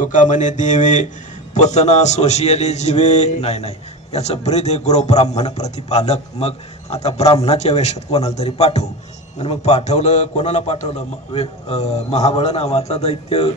तुका म्हणे देवे पतना सोशियली जीवे. नाही नाही, याचं ब्रीद हे गुरु ब्राह्मण प्रतिपालक. मग आता ब्राह्मणाच्या वेशात कोणाला तरी पाठवू. आणि मग पाठवलं. कोणाला पाठवलं? महाबळ नावाचा दैत्य,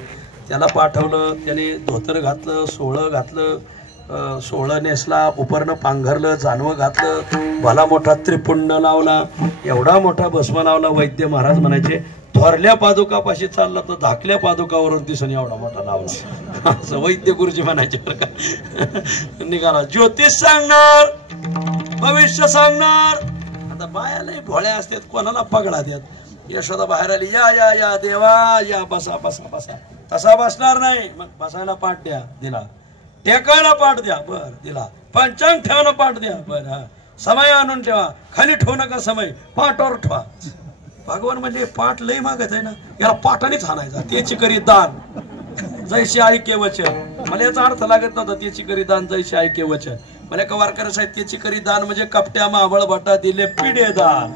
त्याला पाठवलं. त्याने धोतर घातलं, सोहळं घातलं, सोहळं नेसला, उपरनं पांघरलं, जानवं घातलं, भला मोठा त्रिपुंड लावला, एवढा मोठा भस्म लावला. वैद्य महाराज म्हणायचे थोरल्या पादुकापाशी चालला तर धाकल्या पादुकावरून दिसून एवढा मोठा लावला. असं वैद्य गुरुजी म्हणायचे. निघाला ज्योतिष सांगणार, भविष्य सांगणार. आता बायालाही भोळ्या असतात, कोणाला पगडा देत. यशोदा बाहेर आली, या या या देवा या, बसा बसा बसा. तसा बसणार नाही, मग बसायला पाठ द्या, दिला. टेकायला पाठ द्या, बर दिला. पंचांग ठेवायला पाठ द्या, बर. हा, समय आणून ठेवा, खाली ठेवू नका, समय पाठावर ठेवा. भगवान म्हणजे पाठ लई मागत आहे ना, याला पाठानेच हाणायचा. त्याची करी दान जैसे ऐके वचन. मला याचा अर्थ लागत नव्हता, त्याची करी दान जैसे ऐके वचन. मला का वारकर साहेब, त्याची करी दान म्हणजे कपट्या मावळ भटा दिले पिढे दान.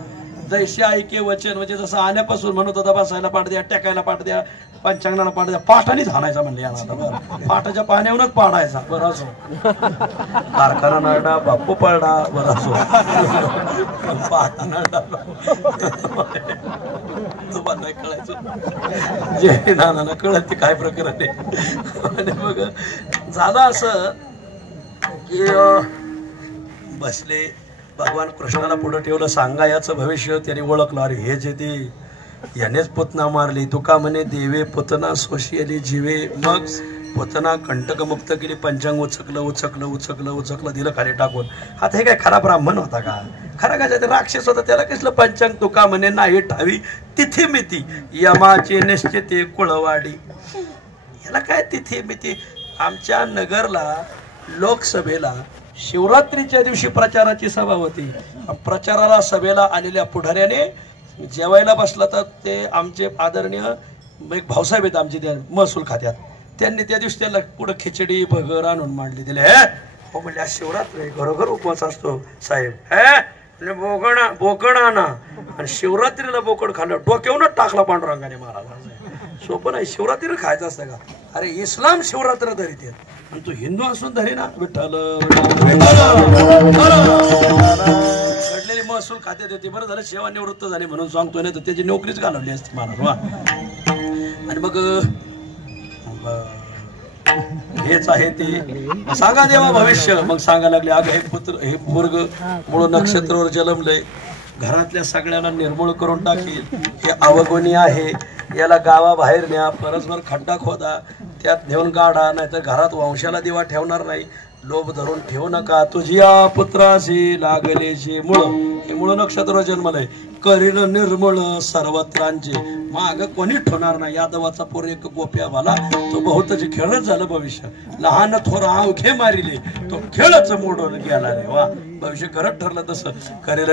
जैसे ऐके वचन म्हणजे जसं आल्यापासून म्हणत होता, बसायला पाठ द्या, टेकायला पाठ द्या, पंचांगणाला पाठ द्या, पाठानेच हाणायचा म्हणले याला. बरं, पाठाच्या पाण्यावरच पाडायचा. बरं असो, कारखाना नरडा बापू पडला. बरं असो, पाठ नरडा तुम्हाला नाही कळायचं, जे नाना कळत ते काय प्रकरण आहे. आणि मग झालं असं की बसले. भगवान कृष्णाला पुढे ठेवलं, सांगा याचं भविष्य. त्याने ओळखलं, अरे हे जे ते यानेच पुतना मारली. तुका म्हणे देवे पुतना सोशियली जीवे. मग पुतना कंटक मुक्त केली. पंचांग उचकलं उचकलं उचकलं उचकलं, दिलं खाली टाकून. आता हे काय खरा ब्राह्मण होता का? खरा काय ते राक्षस होता. त्याला कसलं पंचांग? तुका म्हणे नाही ठावी तिथी मिती, यमाचे निश्चिते कुळवाडी. याला काय तिथी मिती? आमच्या नगरला लोकसभेला शिवरात्रीच्या दिवशी प्रचाराची सभा होती. प्रचाराला सभेला आलेल्या पुढाऱ्याने जेवायला बसला तर ते आमचे आदरणीय एक भाऊसाहेब आहेत आमचे, त्या महसूल खात्यात. त्यांनी त्या दिवशी त्याला पुढे खिचडी भगर आणून मांडली. दिले हे हो म्हणजे आज शिवरात्री घरोघर उपवास असतो साहेब. हे बोकड आणा. आणि शिवरात्रीला बोकड खाल्लं, डोक्यावरच टाकला पांडुरंगाने महाराज. सोपं नाही, शिवरात्रीला खायचं असतं का? अरे इस्लाम शिवरात्र धरीत आहेत आणि तू हिंदू असून धरी ना. विठ्ठल घडलेली महसूल खात्यात येते. बरं झालं सेवानिवृत्त झाले म्हणून सांगतोय, नाही तर त्याची नोकरीच घालवली असती महाराज. आणि मग हेच आहे ते, सांगा देवा भविष्य. मग सांगा लागले, अगं हे पुत्र हे पोरग मूळ नक्षत्रावर जन्मलंय, घरातल्या सगळ्यांना निर्मूळ करून टाकील, हे अवगुणी आहे, याला गावाबाहेर न्या, परस्पर खड्डा खोदा, त्यात नेऊन गाडा, नाही तर घरात वंशाला दिवा ठेवणार नाही. लोभ धरून ठेवू नका, तुझ्या पुत्राशी लागलेशी मूळ. हे मूळ नक्षत्र जन्मलंय, करील निर्मूळ सर्वत्रांचे. माग कोणी ठेवणार नाही. यादवाचा पोर एक गोप्या भाला, तो बहुतच खेळच झालं भविष्य. लहान थोर अवघे मारिले, तो खेळच मोडून गेला रे. वा, भविष्य करत ठरलं तसं. करेल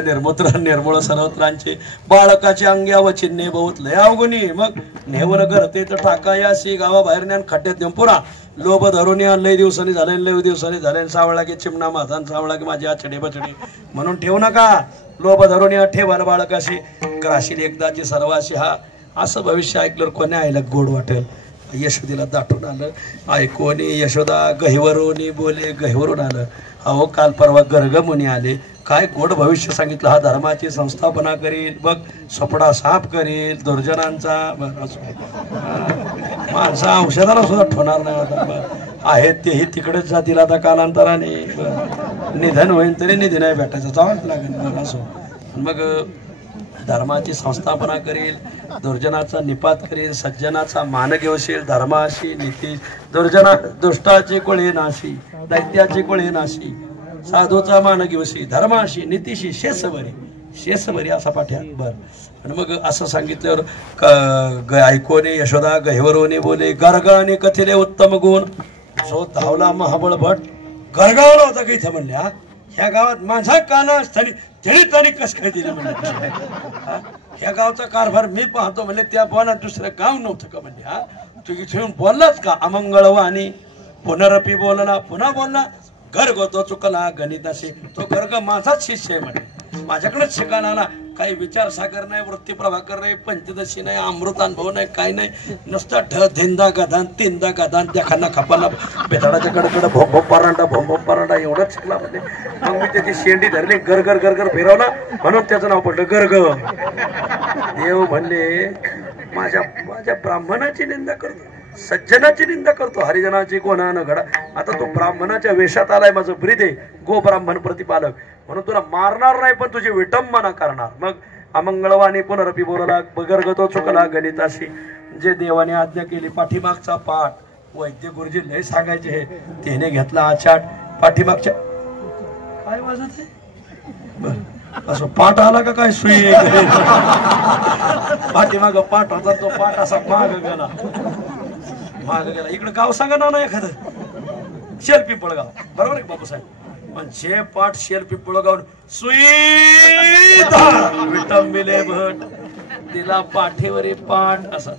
निर्मूळ सर्वत्रांचे. बाळकाचे अंग्याव चिन्हे बहुत लय अवगुणी. मग नेवन करते तर टाकायाशी, गावाबाहेर न्यान खड्ड्यात नेऊन पुरा. लोभ धरून या, लय दिवसांनी झाले, लय दिवसांनी झाले. सावळा की चिमणा माझा, सावळा की माझी आचडे बचडे म्हणून ठेवू नका. लोभ धरून या, ठेवायला बाळकाशी, ग्राशील एकदाची सर्वाशी. हा असं भविष्य ऐकलं कोणी आयला गोड वाटेल. यशोदेला दाटून आलं, ऐकून यशोदा गहिवरोनी बोले. गहिवरून आलं. अहो काल परवा गर्ग मुनी आले, काय गोड भविष्य सांगितलं. हा धर्माची संस्थापना करील, बघ सपडा साफ करील दुर्जनांचा. माणसा औषधाला सुद्धा ठेवणार नाही आता. आहेत तेही तिकडेच जातील आता कालांतराने. निधन होईल तरी निधी नाही भेटायचं, जावंच लागेल. असो मग धर्माची संस्थापना करील, दुर्जनाचा निपात करील, सज्जनाचा मान घेवशील. धर्माशी नीती दुष्टाची कोळी नाशी, दैत्याची कोळी नाशी. साधूचा मान घेवशी, धर्माशी नीतीशी शेषभरी असा पाठ्या. बर. आणि मग असं सांगितल्यावर ऐकोने यशोदा गहिवरोने बोले. गर्गाने कथिले उत्तम गुण. जो धावला महाबळ भट गरगावला होता का इथं म्हणले. हा ह्या गावात माझा काना त्यांनी कस काय दिलं म्हणले. ह्या गावचा कारभार मी पाहतो म्हणले. त्या बोला दुसरं गाव नव्हतं का म्हणले. हा तू इथे येऊन बोललाच का? अमंगळ आणि पुनरपी बोलला, पुन्हा बोलला. गर्ग तो चुकला गणिताशी. तो गर्ग माझाच शिष्य आहे म्हणे, माझ्याकडेच शिकायला आला. काही विचार सागर नाही, वृत्ती प्रभाकर नाही, पंचदशी नाही, अमृत अनुभव नाही, काय नाही, नुसता ढ धिंदा गधान तीनदा गधान त्या खाना खापाला बेताडाच्या कडकडं भोंभो परांडा एवढंच शिकला म्हणजे. मग मी त्याची शेंडी धरली, गरगर गरगर फिरवला, म्हणून त्याचं नाव पडलं गर्ग. देव म्हणले माझ्या ब्राह्मणाची निंदा करतो, सज्जनाची निंदा करतो, हरिजनाची कोणानं घडा. आता तो ब्राह्मणाच्या वेशात आलाय, माझं ब्रीद आहे, गो ब्राह्मण प्रतिपालक, म्हणून तुला मारणार नाही पण तुझी विटंबना करणार. मग अमंगळवाणी पुनरपी बोलला, बगरगतो चुकला गणिताशी, जे देवाने आज्ञा केली. पाठीमागचा पाठ वैद्य गुरुजी लय सांगायचे, हे त्याने घेतला आचाट. पाठीमागच्या काय वाजत आहे असं पाठ आला का काय सुई पाठीमाग पाठ होता, तो पाठ असा माग गेला. इकडे गाव सांगा ना एखादं, शेलपिंपळगाव, बरोबर आहे बापूसाहेब. पण जे पाठ शेलपिंपळगाव सुई विटंबिले भट तिला पाठीवर पाठ असं,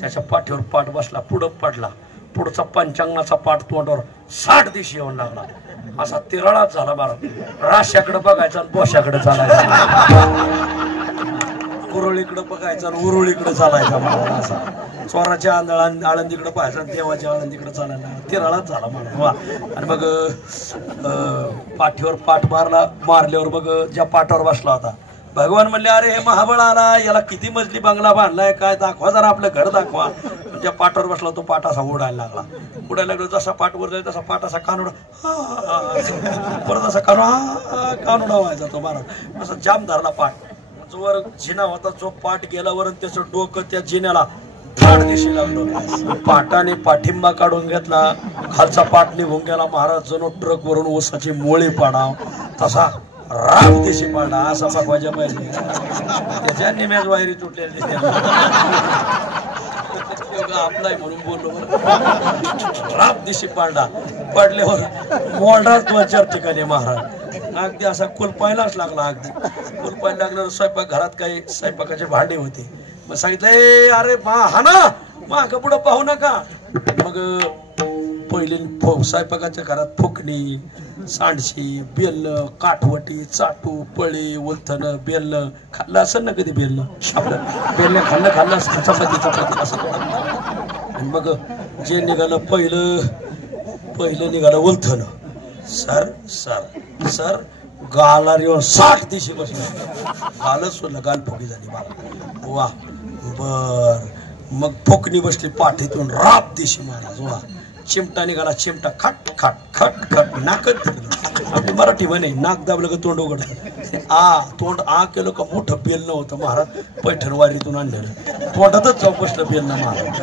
त्याच्या पाठीवर पाठ बसला, पुढं पडला. पुढचा पंचांगणाचा पाठ तोंडावर 60 दिवशी येऊन लागला. असा तिरळाच झाला. बारा राशाकडे बघायचा आणि बोशाकडे चालायचा, कुरळीकडे बघायचा आणि उरुळीकडे चालायचा मला. असा चोराच्या आळंदीकडे पाहायचा, देवाच्या आळंदीकडे चालायला, तिरळाच झाला मला. आणि मग पाठीवर पाठ मारल्यावर मग ज्या पाठावर बसला होता, भगवान म्हणले अरे हे महाबळ आला, याला किती मजली बंगला बांधलाय, काय दाखवा जरा, आपलं घर दाखवा. ज्या पाठावर बसला तो पाठ असा उडायला लागला. जसा पाठ वर जाईल तसा पाठ असा कानोडा, परत असा कानोडा व्हायचा तो महाराज. असा जाम धरला पाठ. जोवर जिना होता, जो पाठ गेल्यावर त्याचं डोकं त्या जिन्याला धाड दिशी लागलं. पाटाने पाठिंबा काढून घेतला, खालचा पाठ निघून गेला. महाराज जणू ट्रक वरून ऊसाची मोळी पाडाव तसा राम दिशी पाडला. असा पाकवायच्या पाहिजे, त्याच्या निम्याच वायरी तुटलेली दिसते. आपलाय म्हणून बोललो, राम दिशी पाडला. पडल्यावर मोंढाच 2-4 ठिकाणी महाराज अगदी असा कुलपायलाच लागला. अगदी कुलपायला लागल्यावर स्वयंपाक घरात काही स्वयंपाकाचे भांडे होते. मग सांगितलं अरे हा ना माग पुढं पाहू नका. मग पहिली स्वयंपाकाच्या घरात फुकणी, सांडशी, बेल्ल, काठवटी, चाटू, पळी, उलथन, बेल्ल खाल्लं असं ना कधी बेल्ल, आपलं बेल्ल खाल्लं असतं, चपाती असं. मग जे निघालं पहिलं निघालं उलथन. सर गालार येऊन 60 दिशी बसलं. गालच सोडलं, गाल फुगी झाली मला. वा बर. मग फुकणी बसली पाठीतून राप दिशी महाराज. वा चिमटा निघाला, चिमटा खट खट खट खट नाकत. आपली मराठी म्हणे नाक दाबलं का तोंड उघडलं. तोंड केलं का मोठं बेल नव्हतं महाराज, पैठण वारीतून आणलेलं. तोंडातच जाऊ बसलं बेलनं महाराज.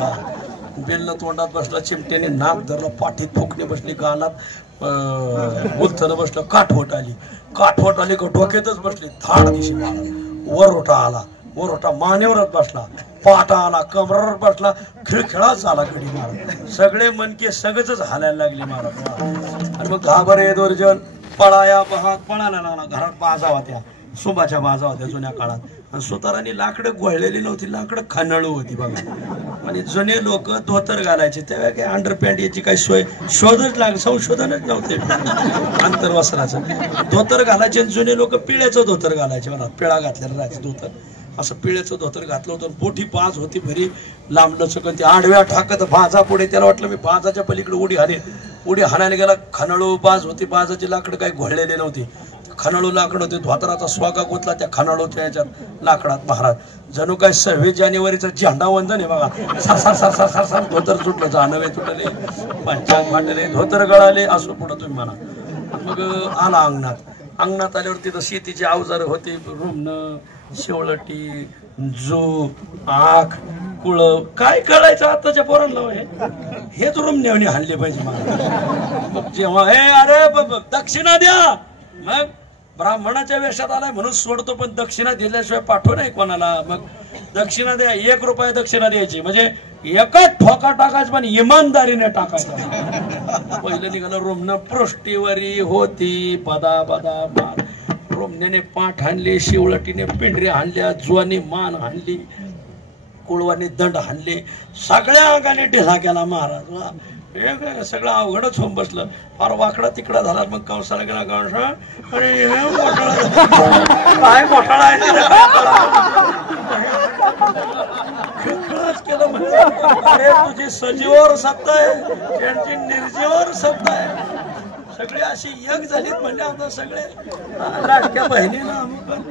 बेलनं तोंडात बसला, चिमट्याने नाक धरलं, पाठीत फुकणी बसली, गालात उलथनं बसलं. काठवट आली का डोक्यातच बसली. धाड दिशी महाराज. वरोटा मानेवरच बसला. पाटा आला, कमरावर बसला. खिळखिळाच झाला गडी महाराज. सगळे मनके सगळच हालायला लागले महाराज. आणि मग घाबरे दोर्जन पळाया बहात पळायला लागला. घरात बाजा होत्या, सुबाच्या बाजा होत्या जुन्या काळात. आणि सुतारांनी लाकडं गोळलेली नव्हती, लाकडं खानळू होती बघा. आणि जुने लोक धोतर घालायचे, तेव्हा काही अंडरपॅन्ट याची काही संशोधनच नव्हते अंतर्वस्त्राचं. धोतर घालायचे. जुने लोक पिळ्याचं धोतर घालायचे मला, पिळा घातलेलं राहायचं धोतर. असं पिळ्याचं धोतर घातलं होतं. पोठी बाज होती भरी लांबलं चकन, ती आडव्या टाकत बाजा पुढे. त्याला वाटलं मी बाजाच्या पलीकडे उडी हाणायला गेला. खनळू बाज होती, बाजाची लाकडं काही घोळलेली नव्हती, खनळू लाकड होते. धोतराचा स्वागा गोतला त्या खनळूच्या याच्यात लाकडात महाराज. जणू काय 26 जानेवारीचा झेंडा वंदन आहे बघा. सर धोतर सुटलं, जानवे तुटले, पंचांग फाटले, धोतर गळाले, असं पुढं तुम्ही म्हणा. मग आला अंगणात आल्यावर तिथं शेतीची अवजार होती, रुमणं, शेवळटी, जो, आख, कुळ, काय कळायचं आताच्या पोरांना. हेच रुमण्यावणी हाणले पाहिजे मला. मग जेव्हा अरे दक्षिणा द्या, मग ब्राह्मणाच्या वेशात आलाय म्हणून सोडतो, पण दक्षिणा दिल्याशिवाय पाठव नाही कोणाला. मग दक्षिणा द्या, 1 रुपया दक्षिणा द्यायची, म्हणजे एका ठोका टाकायचं पण इमानदारीने टाकायचं. पहिलं निघालं रोमनं पृष्ठीवरी होती बदा मार. रोमण्याने पाठ हाणले, शिवळटीने पिंढरे हाणल्या, जुवानी मान हाणली, कुळवाने दंड हाणले, सगळ्या अंगाने ढिला केला महाराज. हे सगळं अवघडच होऊन बसलं. फार वाकडा तिकडा झाला. मग कंसाला गेला कंसा आणि काय घोटाळा आहे केलं म्हणजे अरे तुझी सजीवावर सत्ता आहे, त्यांची निर्जीवावर सत्ता आहे. सगळे अशी एक झालीत म्हणजे आता सगळे लाडक्या बहिणीला आपण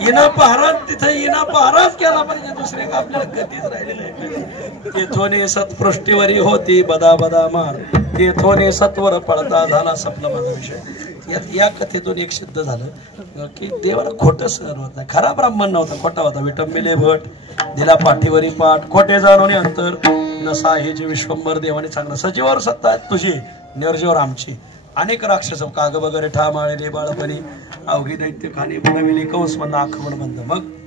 इना पहारात तिथे इना पहाराच केला पाहिजे. दुसरे का आपल्याला गतीच राहिलेलं आहे. तेथोने सत्पृष्टीवरी होती बदा बदा मार, तेथोने सत्वर पळता झाला सपला माझा विषय. या कथेतून एक सिद्ध झालं की देवाला खोटं सहन होत नाही. खरा ब्राह्मण नव्हता, खोटा होता. विटंबिले भट दिला पाठीवरी पाठ, खोटे जाणून अंतर नसा हे जे विश्वंभर देवाने चांगलं. सजीवावर सत्ता आहे तुझी, निर्जीवावर आमची. अनेक राक्षस काग वगैरे ठामाळले बाळपणी, अवघी दैत्य खाणे बनविले कंस म्हणला आक्रमण बंद. मग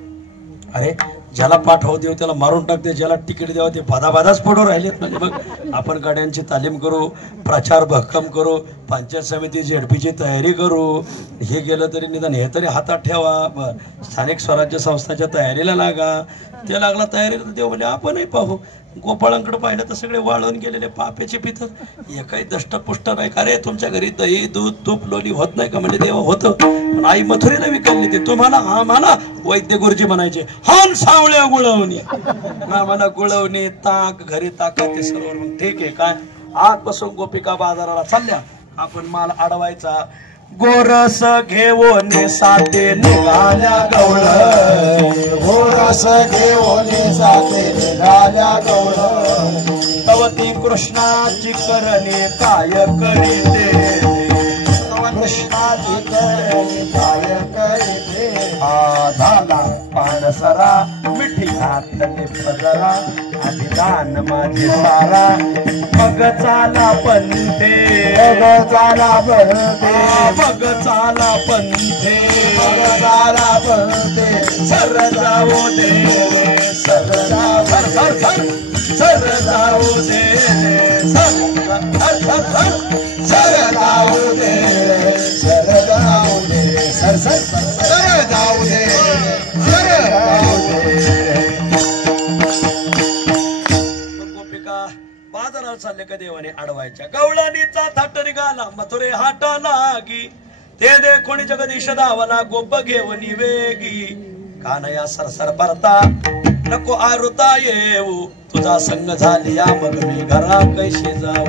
अरे ज्याला पाठवू देऊ त्याला मारून टाकते, ज्याला तिकीट द्यावं ते बादाबादाच पडून राहिलेत. म्हणजे मग आपण गाड्यांची तालीम करू, प्रचार भक्कम करू, पंचायत समिती झेडपीची तयारी करू. हे गेलं तरी निदान हे तरी हातात ठेवा. स्थानिक स्वराज्य संस्थांच्या तयारीला लागा. ते लागला तयारीला देऊ म्हणजे आपणही पाहू. गोपाळांकडे पाहिलं तर सगळे वाळून गेलेले पाप्याचे पितर, एकही दष्टपुष्ट नाही. का रे तुमच्या घरी दही दूध तूप लोणी होत नाही का? म्हणजे देवा होतं. पण आई मथुरेला विकली ते तुम्हाला आम्हाला वैद्य गुरुजी म्हणायचे हान सावळ्या गुळवणी, आम्हाला गुळवणी ताक घरी ताका ते सर्व. मग ठीक आहे काय आजपासून गोपिका बाजाराला चालल्या, आपण माल अडवायचा. गोरस घेऊन साथे निघाल्या गवळ, गोरस घेऊन साथे निघाल्या गवळ. तवती कृष्णाची करणे काय करीते, कृष्णाची करणे काय करीते. झाला पानसरा मिठी घातले पदरा, आधी दान माझे सारा. मग चाला पंथे, मग चाला पंथे, मग चाला पंथे, मग चाला पंथे. सर जाऊ दे, सर जाऊ सर सर सर सर जाऊ दे, सर सर सर सर जाऊ दे, सर जाऊ दे, सर सर सर जाऊ दे, सर जाऊ दे. बाजारात चालले का देवाने अडवायच्या. गवळणीचा थाट निघाला मथुरे हाटा लागी, ते दे कोणी जगदीश धावला गोप घेवनी वेगी. कानया सरसर भरता नको आरुता येऊ, तुझा संग झाली या मग मी घरा कैसे जाऊ.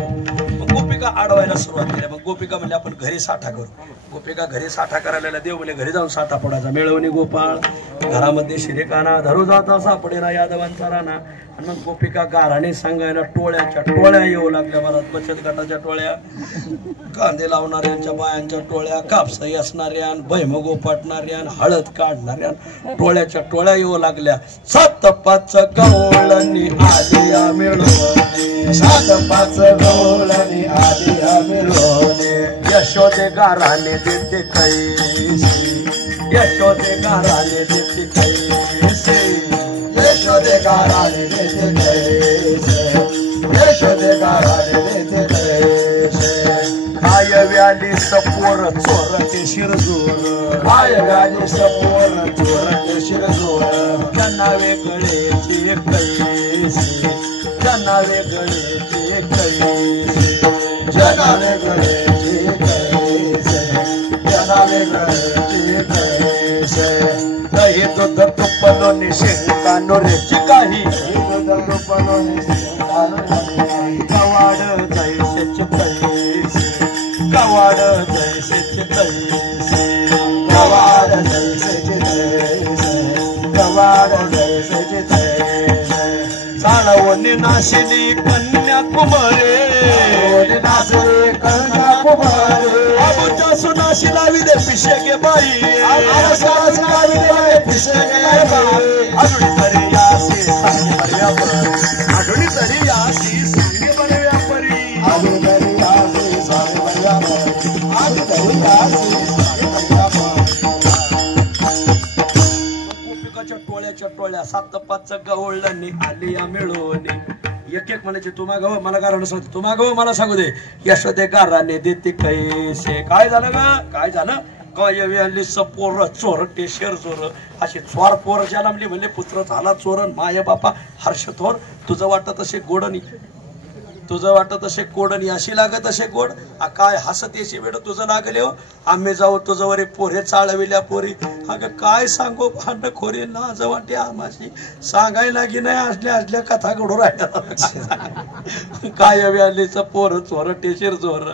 मग गोपिका अडवायला सुरुवात केली. मग गोपिका म्हणजे आपण घरी साठा करू. गोपिका घरी साठा करायला देव म्हणजे घरी जाऊन साठा पडायचा. मिळवणी गोपाळ घरामध्ये शिरेकाना धरू जाता सापडेना यादवांचा राणा. आणि मग गोपिका गाराने सांगायला टोळ्याच्या टोळ्या येऊ लागल्या. मला बचत गटाच्या टोळ्या, कांदे लावणाऱ्यांच्या बायांच्या टोळ्या, कापसाई असणाऱ्या, भैमगो पाटणाऱ्या, हळद काढणाऱ्या टोळ्याच्या टोळ्या येऊ लागल्या. 7-5 गवळणी आलिया मिळवणे, 7-5 गवळणी आलिया मिळवणे. यशोदे गाराने देते कैसी, यशोदे गाराने देते कैसी, यशोदे गाराने देते कैसे, यशोदे गाराने देते कैसे. काय व्याली सपोर चोरटे शिरजोर, काय व्याली सपोर चोरटे शिरजोर. त्यांना वेगळेचे कैसे, त्यांना वेगळेचे कैसे, त्यांना वेगळेचे कैसे, त्यांना वेगळेचे कैसे. दही दूध तुपलो निशिंकानो रेची काही, दूध तुपलो निशिंकानो कवाड जैसेचे पैसे, कवाड जैसेचे पैसे, कवाड जैसेचे पैसे, कवाड जैसेचे पैसे. साळवणी नाशिली कन्याकुमारी, नाशिली कन्याकुमारी. आबूच्या सुनाशी लावी दे पिशे गे बाई, लावी दे पिशे गे बाई. आढळी तरी यासी सांगे बऱ्या परी, आढळी तरी यासी सांगे बऱ्या परी, आढळी तरी यासी सांगे बऱ्या परी, आढळी तरी यासी सांगे बऱ्या परी. गोपिकाच्या टोळ्याच्या टोळ्या 7-5 गवळणी आलिया मिळवणे. एक एक म्हणायचे तू मागव मला गारण सांगते, तू मागव मला सांगू दे. यशोदे गाराने देते कैसे. काय झालं ग, काय झालं. काय व्याली सपोर चोरटे शेर चोर. असे चोर पोर जन्मली म्हणजे पुत्र झाला चोरण. माय बापा हर्ष थोर तुझं वाटत असे गोडणी तुझं वाटत असे कोड आणि अशी लागत असे कोड काय हसत येशी वेळ तुझं लागले हो आम्ही जाऊ तुझं वरे पोरे चाळविल्या पोरी अगं काय सांगू भांड खोरी ना आज वाटे आम्हाशी सांगायला की नाही असल्या कथा घडू राहिल्या काय व्यालीचं पोर चोर टेशीर चोर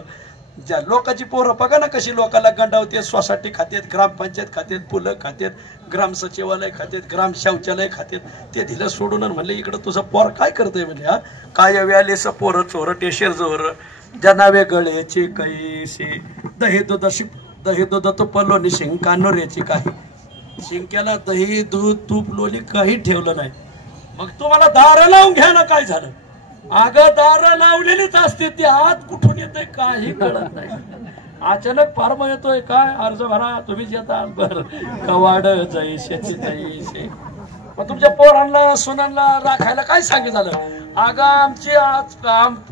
ज्या लोकांची पोरं बघा ना कशी लोकांना गंडावते सोसायटी खातेत ग्रामपंचायत खातेत पुलं खातेत ग्राम सचिवालय खातेत ग्राम शौचालय खातेत ते दिलं सोडून म्हणले इकडं तुझं पोर काय करतंय म्हणजे हा काय व्यालेस पोरं चोर टेशीर चोर जनावे गळेचे कैसे दही दूध तुपलो नि शिंकानो रेची काही शिंक्याला दही दूध तूप लोणी काही ठेवलं नाही मग तुम्हाला दार लावून घ्या ना काय झालं अगं दार लावलेलीच असते ती आत कुठून येते काही कळत नाही अचानक फार्म येतोय काय अर्ज भरा तुम्हीच येता बर कवाड जैसेची तैसे मग तुमच्या पोरांना सुनांना राखायला काय सांगितलं झालं अगं आमची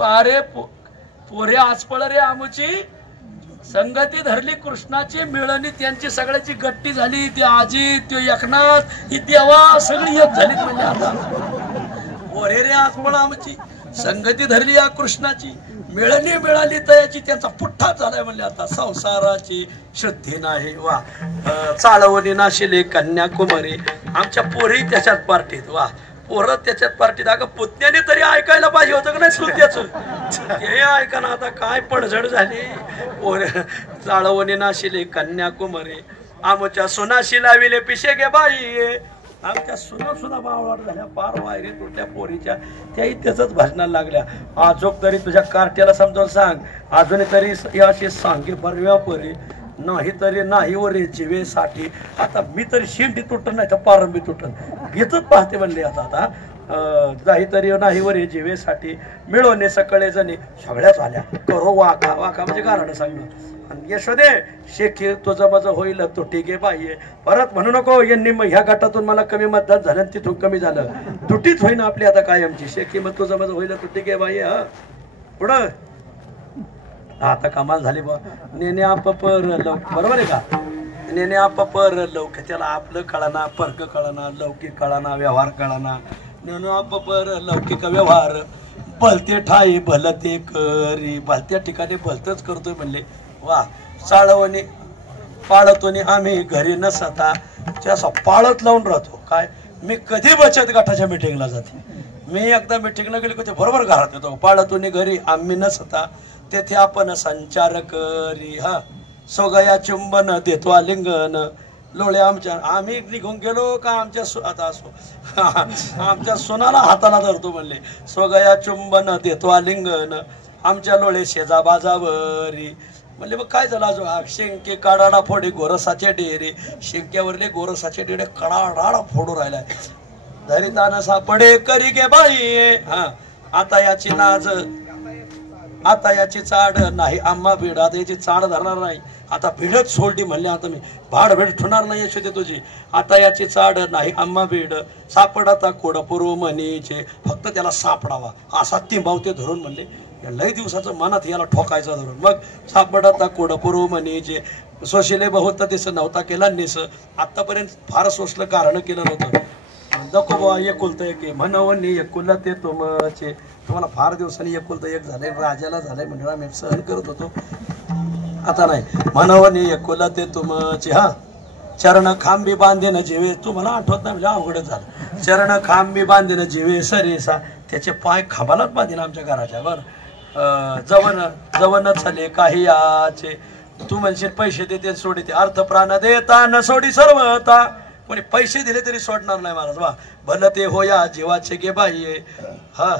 अरे पोरे आचपळ रे आमची संगती धरली कृष्णाची मिळणी त्यांची सगळ्याची गट्टी झाली ती आजी तो एकनाथ ही देवा सगळी एक झाली म्हणजे आता पोरे रे आचपळ आमची संगती धरली या कृष्णाची मिळणी मिळाली तर याची त्यांचा पुठ्ठा झालाय म्हणले आता संसाराची शुद्धी नाही वा चाळवणी नाशिले कन्याकुमारी आमच्या पोरी त्याच्यात पार्टीत वा पोरं त्याच्यात पार्टीत अगं पुतण्याने तरी ऐकायला पाहिजे होतं का नाही श्रुत्याचं हे ऐका ना आता काय पडझड झाली पोर चाळवणी नाशिले कन्याकुमारी आमच्या सोनाशी लाविले पिशे गे बाई आमच्या सुना बावळाट झाल्या पार वायरी तुटल्या पोरीच्या त्याही त्याच भाषणाला लागल्या आजोक तरी तुझ्या कार्ट्याला समजावून सांग अजून तरी याची सांगे बरव्या पोरी नाही तरी नाही वरे जीवेसाठी आता मी तरी शेंडी तुटन नाही तर पारंबी तुटन घेतच पाहते म्हणले आता जाही तरी नाही वरे जीवेसाठी मिळवणे सकळे जणी सगळ्याच आल्या करो वाका वाका म्हणजे कारण सांगणं आणि यशोदे शेखीर तुझं माझं होईल तो ठीक आहे बाई परत म्हणू नको यांनी मग ह्या गटातून मला कमी मतदान झालं तिथून कमी झालं तुटीच होईना आपली आता कायमची शेखी मग तुझं माझं होईल तो ठीक आहे बाई हा पुढं आता कमाल झाली बा नेने आपर लौक बरोबर आहे का नेने आपर लौक त्याला आपलं कळाना पर्क कळाना लौकिक कळाना व्यवहार कळाना नेने आपर लौकिक व्यवहार भलते ठाई भलते करी भलत्या ठिकाणी भलतच करतोय म्हणले वा चाळवणी पाळतोनी आम्ही घरी नसता त्याचा पाळत लावून राहतो काय मी कधी बचत गटाच्या मिटिंगला जाते मी एकदा मिटिंगला गेले की बरोबर घरात येतो पाळतोनी घरी आम्ही नसता तेथे आपण संचार करी हा सोगया चुंबन देतो आलिंगन लोळे आमच्या आम्ही निघून गेलो का आमच्या आता असो आमच्या सोनाला हाताला धरतो म्हणले सोगया चुंबन देतो आलिंगन आमच्या लोळे शेजा बाजावरी म्हणले मग काय झालं अजून शेंके काडाडा फोडे गोरसाचे डेरे शेंक्यावरले गोरसाचे डेरे कडाडाडा फोडू राहिलाय धरिताना सापडे करी गे बाई हा आता याची नाज आता याची चाड नाही आम्हा भीड आता याची चाड धरणार नाही आता भीडच सोडली म्हणले आता मी भाड भेड ठेवणार नाही यशोदे तुझी आता याची चाड नाही आम्हा भीड सापडता कोडपुरू म्हणीचे फक्त त्याला सापडावा असा तिंबावते धरून म्हणले लई दिवसाचं मनात याला ठोकायचं धरून मग सापडता कोडपुरू म्हणीचे सोशिले बहुत दिस नव्हता केला निस आतापर्यंत फार सोसलं कारण केलं नव्हतं नको बाबा एकुलतं एक म्हणवणी एकुलत ते तुमचे तुम्हाला फार दिवसांनी एकुलतं एक झालंय राजाला झालंय म्हणजे आम्ही सहन करत होतो आता नाही म्हणवणी एकुलत ते तुमचे हा चरण खांबी बांधेन जीवे तुम्हाला आठवत नाही म्हणजे अवघडच झालं चरण खांबी बांधेन जीवे सरेसा त्याचे पाय खांबालाच बांधेन आमच्या घराच्या बर जवन झाले काही याचे तू म्हणशील पैसे देते सोडते अर्थ प्राण देता न सोडी सर्वता कोणी पैसे दिले तरी सोडणार नाही महाराज वा भलं ते होया जीवाचे गे बाई हा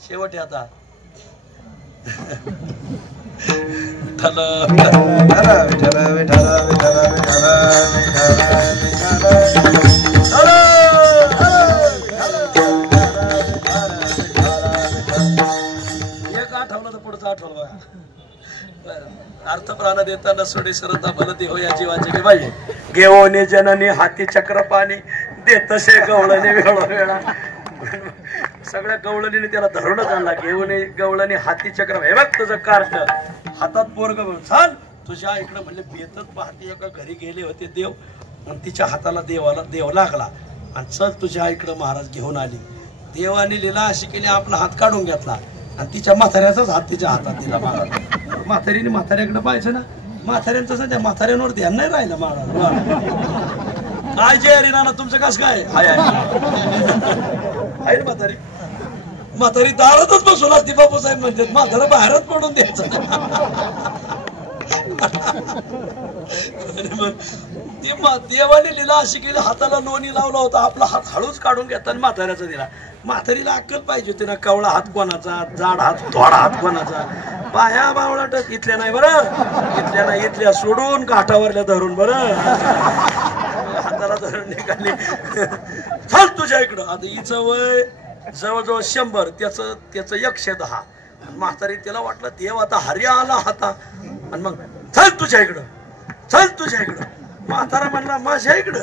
शेवटे आता एक आठवलं तर पुढचं आठवलं अर्थ प्राण देताना सोडी सरता भलती हो या जीवाची गे बाई घेऊन जननी हाती चक्र पाणी देतसे गवळणी वेळा सगळ्या गवळणीने त्याला धरूनच आणला घेऊन गवळणी हाती चक्र हे बघ तुझं कार्ट हातात पोरग चाल तुझ्या इकडे म्हणले बेतच पाहते एका घरी गेले होते देव आणि तिच्या हाताला देव लागला आणि चल तुझ्या इकडे महाराज घेऊन आली देवाने लीला अशी केली आपला हात काढून घेतला आणि तिच्या म्हाताऱ्याचाच हात तिच्या हातात दिला महाराज. म्हातारीने म्हाताऱ्याकडे पाहायचं ना, म्हाताऱ्यांचं सध्या म्हाताऱ्यांवर ध्यान नाही राहिलं महाराज. काय जे अरे नाना तुमचं कसं काय आहे ना म्हातारी? म्हातारी दारातच बसून असते बापूसाहेब म्हणतात, म्हातारा बाहेरच पडून द्यायचं. देवाने लिहिला अशी केली, हाताला लोणी लावला होता, आपला हात हळूच काढून घेताना म्हाताऱ्याचा दिला. म्हातारीला अक्कल पाहिजे होती ना, कवळा हात कोणाचा, जाड हात, थोडा हात कोणाचा. बाया बावळाटच इथल्या नाही बरं, इथल्या नाही, इथल्या सोडून काठावरल्या धरून बरं, हाताला धरून निघाली. चल तुझ्या इकडं. आता हिचं वय जवळजवळ 100, त्याचं 110. म्हातारी त्याला वाटलं देव आता हरिया आला हाता, आणि मग चल तुझ्या इकडं, चल तुझ्या इकडं. म्हातारा म्हणला माझ्या इकडं?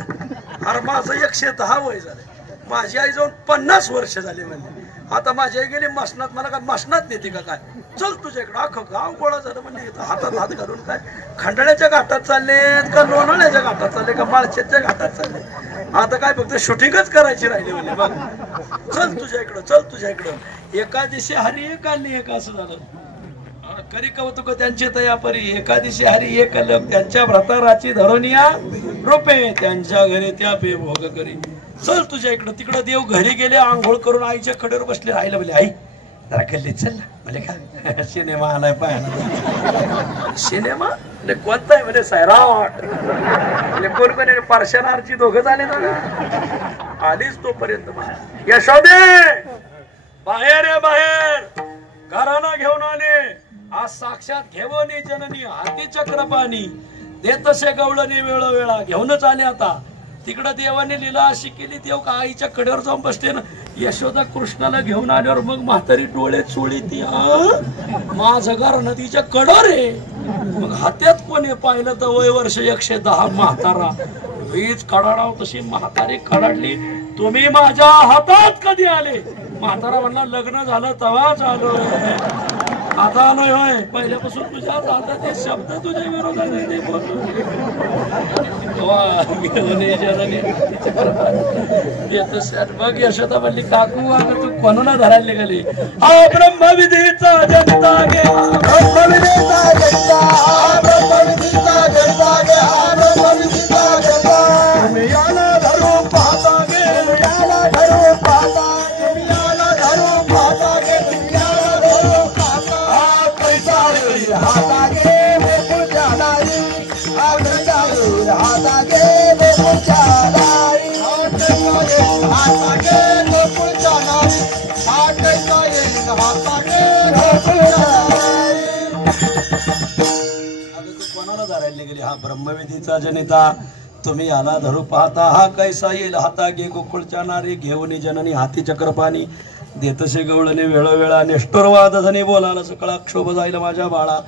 अरे माझं 110 वय झालं, माझी आई जाऊन 50 वर्ष झाली म्हणली. आता माझी आई गेली मसनात, मला काय मसनात नेते का काय? चल तुझ्या इकडं. अख्खं गाव गोळा झालं म्हणजे हातात हात घालून. काय खंडाळ्याच्या घाटात चाललेत का लोणाळ्याच्या घाटात चालले का माळशेच्या घाटात चालले? आता काय फक्त शूटिंगच करायची राहिली म्हणजे. बघ चल तुझ्या इकडं, चल तुझ्या इकडं. एका दिवशी हरी एक आली, एक असं झालं. करी कौतुक त्यांचे तया परी, एका दिवशी हरी एक लोक, त्यांच्या व्रताराची धरोनिया रोपे, त्यांच्या घरी त्या पे भोग करी. चल तुझ्या इकडं. तिकडं देव घरी गेले, आंघोळ करून आईच्या कडेवर बसले. राहिलं बोले आई जरा गल्लीत चल ना. म्हणजे काय सिनेमा आलाय पाहायला? सिनेमा कोणता आहे? म्हणजे सैराट. म्हणजे कोण कोण पार्शनारची दोघं झाले ना. आलीच तोपर्यंत यशोदे बाहेर आहे, बाहेर. घराना घेऊन आले. आज साक्षात घेवनी जननी हाती चक्रपाणी, देतसे गवळणी वेळोवेळा घेऊनच आले. आता तिकडं देवाने लीला अशी केली, देव का आईच्या कडेवर जाऊन बसले ना. यशोदा कृष्णाला घेऊन आल्यावर मग म्हातारी डोळे चोळी ती, माझं घर नदीच्या कडवर आहे. मग हात्यात कोणी पाहिलं तर वय वर्ष 110 म्हातारा. वीज कडाडाव तशी म्हातारी कडाडली. तुम्ही माझ्या हातात कधी आले? म्हातारा म्हणला लग्न झालं तेव्हाच आलो. आता नाही होय, पहिल्यापासून तुझ्या हातात ते शब्द तुझ्या विरोधात बघ. यशोदा म्हणली काकू अगं तू कोणाला धरायला निघाली? हा ब्रह्मविधीचा जनता गे, ब्रह्मविधीचा जनता, ब्रह्मविधीचा जनता गे, ब्रह्मविधीचा जनता. तुम्ही याला धरून पाहता गे, याला धरून पाहता, तुम्ही याला धरून पाहता गे, तुम्ही याला धरून पाहता. हा पैसा हाता गे बेपुच्या नाही, हा पैसा हाता गे बेपुच्या नाही, हाता गे बेपुच्या नाही, हा पैसा हाता गे बेपुच्या नाही. आता तू कोणाला धरायला गेली? हा ब्रह्मविधीचा जनिता, तुम्ही याला धरू पाहता. हा कैसा येईल हाता गे गोकुळच्या नारी, घेऊन जननी हाती चक्रपाणी, देतसे गवळणे वेळोवेळा. निष्ठुरवाद धनी बोलाला सकळा, क्षोभ जाईल माझ्या बाळा.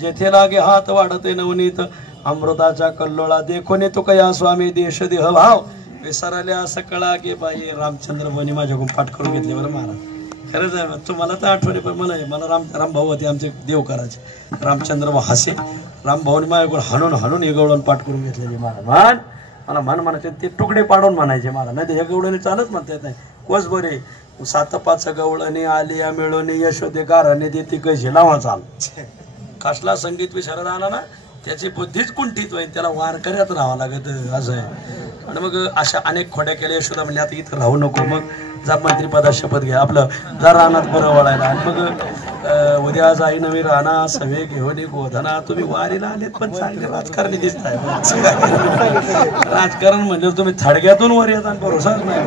जेथे लागे हात वाढते नवनीत, अमृताच्या कल्लोळा. देखोने तू कया स्वामी देश देह भाव, विसरल्या सकळा गे बाई. रामचंद्र बनी माझ्याकडून पाठ करून घेतले बरं महाराज. खरंच आहे, तुम्हाला तर आठवणे, पण मला रामभाऊ होते आमचे देव करायचे. रामचंद्र हसे, रामभाऊने माझ्याकडून हाणून हाणून हे गवळण पाठ करून घेतलेली. महाराज मला म्हणायचे, ते तुकडे पाडून म्हणायचे मला, नाही तर हे गवळणी चालत म्हणता येत नाही. कोस बरे 7-5 गवळणी आलिया मिळवणी, यशोदे गाराने देते कशी लावा चाल. कसला संगीत विशारद आला ना, त्याची बुद्धीच कुंठित होईल, त्याला वारकऱ्यात राहावं लागत असं आहे. आणि मग अशा अनेक खोड्या केल्या. यशोदा म्हणजे आता इथं राहू नको, मग जा मंत्रीपदा शपथ घ्या, आपलं जा रानात बरं वळायला. आणि मग उद्या जाई नवी राणा सवे घेऊन गोधना. तुम्ही वारीला आलेत पण चांगले राजकारणी दिसताय. राजकारण म्हणजे तुम्ही थडग्यातून वर येत आणि भरोसाच नाही.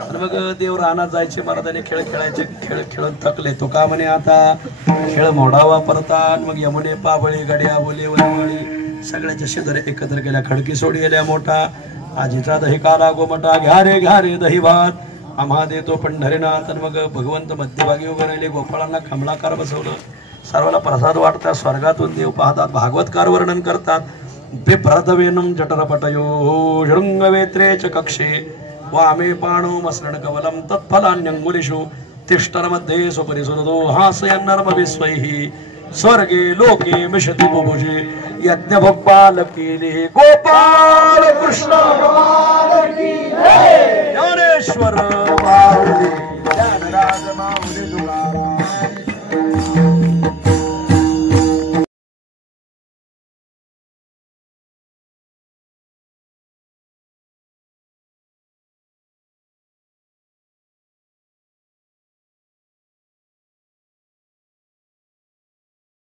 आणि मग देव रानात जायचे, महाराजांनी खेळ खेळायचे, खेळ खेळून थकले. तो का म्हणे आता खेळ मोडा वापरतात. मग यमुने पाबळी गड्या बोले वळवळी, सगळ्याच्या शेजारी एकत्र केल्या. खडकी सोडी गेल्या मोठा, आजीचा दही काला गोमटा, घ्या रे दही भात, आम्हा देतो पंढरीनाथ. आणि मग भगवंत मध्यभागी उभे राहिले, गोपाळांना कमलाकार बसवलं. सर्वाला प्रसाद वाटतात, स्वर्गातून देव पाहतात, भागवतकार वर्णन करतात. बिभ्रतवेनम जठरपटयो शृंगवेत्रे च कक्षे, वामे पाणो मसरण कवलम तत्फलान्यंगुलिषु, तिष्ठरमध्ये सुपरिसुरदो हासयन्नर्म विश्वैहि, स्वर्गे लोके मिषति बुभुजे, यज्ञ भोपाल केले गोपाल कृष्ण ज्ञानेश्वर